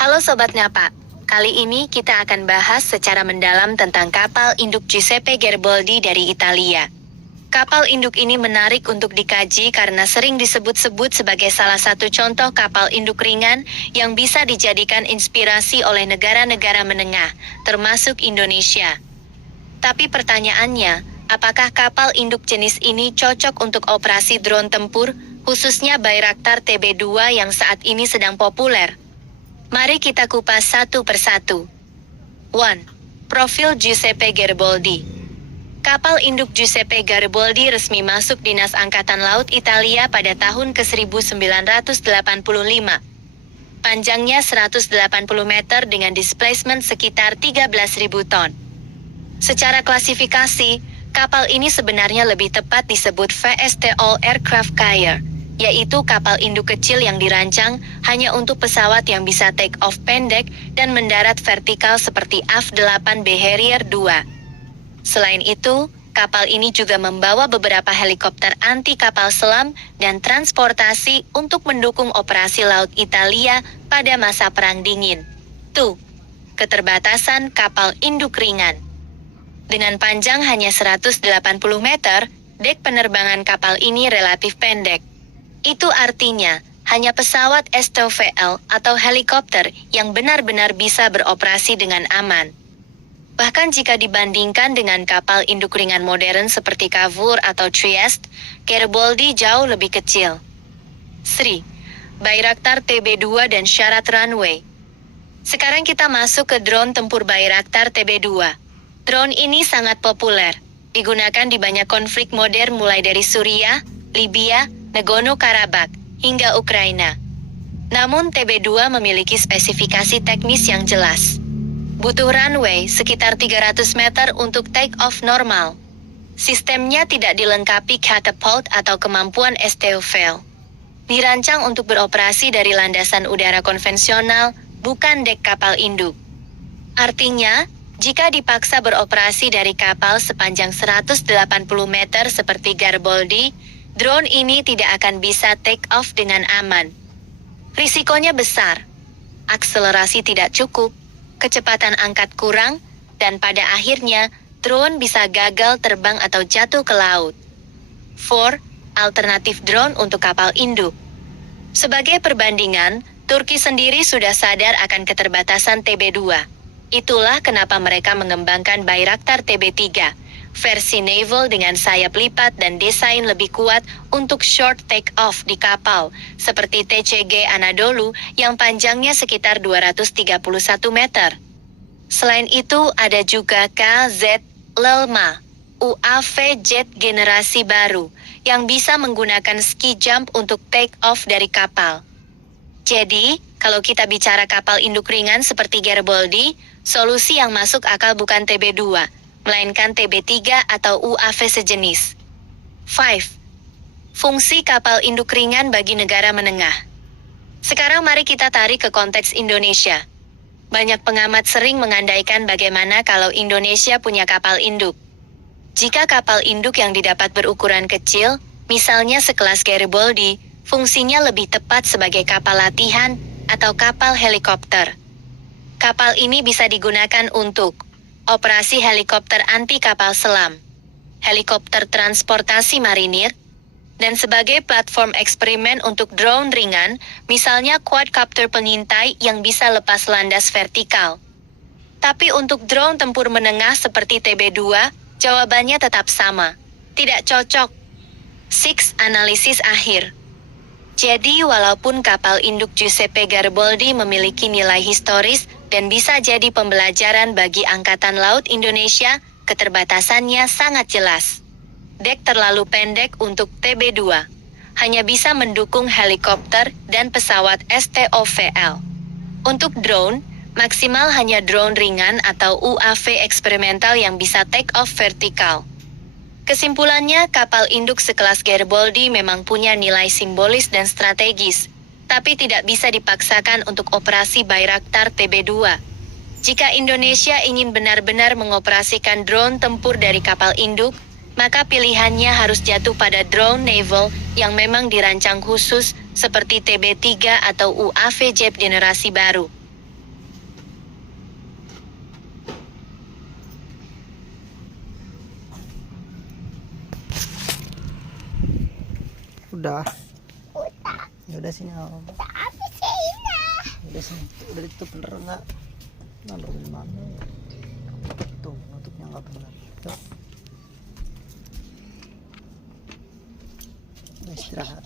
Halo Sobat Ngapa, kali ini kita akan bahas secara mendalam tentang kapal induk Giuseppe Garibaldi dari Italia. Kapal induk ini menarik untuk dikaji karena sering disebut-sebut sebagai salah satu contoh kapal induk ringan yang bisa dijadikan inspirasi oleh negara-negara menengah, termasuk Indonesia. Tapi pertanyaannya, apakah kapal induk jenis ini cocok untuk operasi drone tempur, khususnya Bayraktar TB2 yang saat ini sedang populer? Mari kita kupas satu persatu. 1. Profil Giuseppe Garibaldi. Kapal induk Giuseppe Garibaldi resmi masuk Dinas Angkatan Laut Italia pada tahun ke-1985. Panjangnya 180 meter dengan displacement sekitar 13.000 ton. Secara klasifikasi, kapal ini sebenarnya lebih tepat disebut VSTO Aircraft Carrier, yaitu kapal induk kecil yang dirancang hanya untuk pesawat yang bisa take off pendek dan mendarat vertikal seperti AF-8B Harrier II. Selain itu, kapal ini juga membawa beberapa helikopter anti kapal selam dan transportasi untuk mendukung operasi laut Italia pada masa Perang Dingin. 2. Keterbatasan kapal induk ringan. Dengan panjang hanya 180 meter, dek penerbangan kapal ini relatif pendek. Itu artinya, hanya pesawat STOVL atau helikopter yang benar-benar bisa beroperasi dengan aman. Bahkan jika dibandingkan dengan kapal induk ringan modern seperti Cavour atau Trieste, Garibaldi jauh lebih kecil. 3. Bayraktar TB2 dan syarat runway. Sekarang kita masuk ke drone tempur Bayraktar TB2. Drone ini sangat populer, digunakan di banyak konflik modern mulai dari Suriah, Libya, Nagorno-Karabakh, hingga Ukraina. Namun TB2 memiliki spesifikasi teknis yang jelas. Butuh runway sekitar 300 meter untuk take off normal. Sistemnya tidak dilengkapi catapult atau kemampuan STOVL. Dirancang untuk beroperasi dari landasan udara konvensional, bukan dek kapal induk. Artinya, jika dipaksa beroperasi dari kapal sepanjang 180 meter seperti Garibaldi, drone ini tidak akan bisa take off dengan aman. Risikonya besar. Akselerasi tidak cukup, kecepatan angkat kurang, dan pada akhirnya, drone bisa gagal terbang atau jatuh ke laut. 4. Alternatif drone untuk kapal induk. Sebagai perbandingan, Turki sendiri sudah sadar akan keterbatasan TB2. Itulah kenapa mereka mengembangkan Bayraktar TB3, versi naval dengan sayap lipat dan desain lebih kuat untuk short take-off di kapal, seperti TCG Anadolu yang panjangnya sekitar 231 meter. Selain itu, ada juga KZ Lelma, UAV jet generasi baru, yang bisa menggunakan ski jump untuk take-off dari kapal. Jadi, kalau kita bicara kapal induk ringan seperti Garibaldi, solusi yang masuk akal bukan TB2, melainkan TB3 atau UAV sejenis. 5. Fungsi kapal induk ringan bagi negara menengah. Sekarang mari kita tarik ke konteks Indonesia. Banyak pengamat sering mengandaikan bagaimana kalau Indonesia punya kapal induk. Jika kapal induk yang didapat berukuran kecil, misalnya sekelas Garibaldi, fungsinya lebih tepat sebagai kapal latihan atau kapal helikopter. Kapal ini bisa digunakan untuk operasi helikopter anti kapal selam, helikopter transportasi marinir, dan sebagai platform eksperimen untuk drone ringan, misalnya quadcopter pengintai yang bisa lepas landas vertikal. Tapi untuk drone tempur menengah seperti TB2, jawabannya tetap sama, tidak cocok. 6. Analisis akhir. Jadi walaupun kapal induk Giuseppe Garibaldi memiliki nilai historis dan bisa jadi pembelajaran bagi Angkatan Laut Indonesia, keterbatasannya sangat jelas. Dek terlalu pendek untuk TB2. Hanya bisa mendukung helikopter dan pesawat STOVL. Untuk drone, maksimal hanya drone ringan atau UAV eksperimental yang bisa take off vertikal. Kesimpulannya, kapal induk sekelas Garibaldi memang punya nilai simbolis dan strategis, tapi tidak bisa dipaksakan untuk operasi Bayraktar TB2. Jika Indonesia ingin benar-benar mengoperasikan drone tempur dari kapal induk, maka pilihannya harus jatuh pada drone naval yang memang dirancang khusus seperti TB3 atau UAV jet generasi baru. Udah. Udah. Ya udah sini. Tapi sini. Udah sini. Udah ditutup bener enggak? Naruh di mana? Tuh, nutupnya enggak benar. Tuh. Udah istirahat.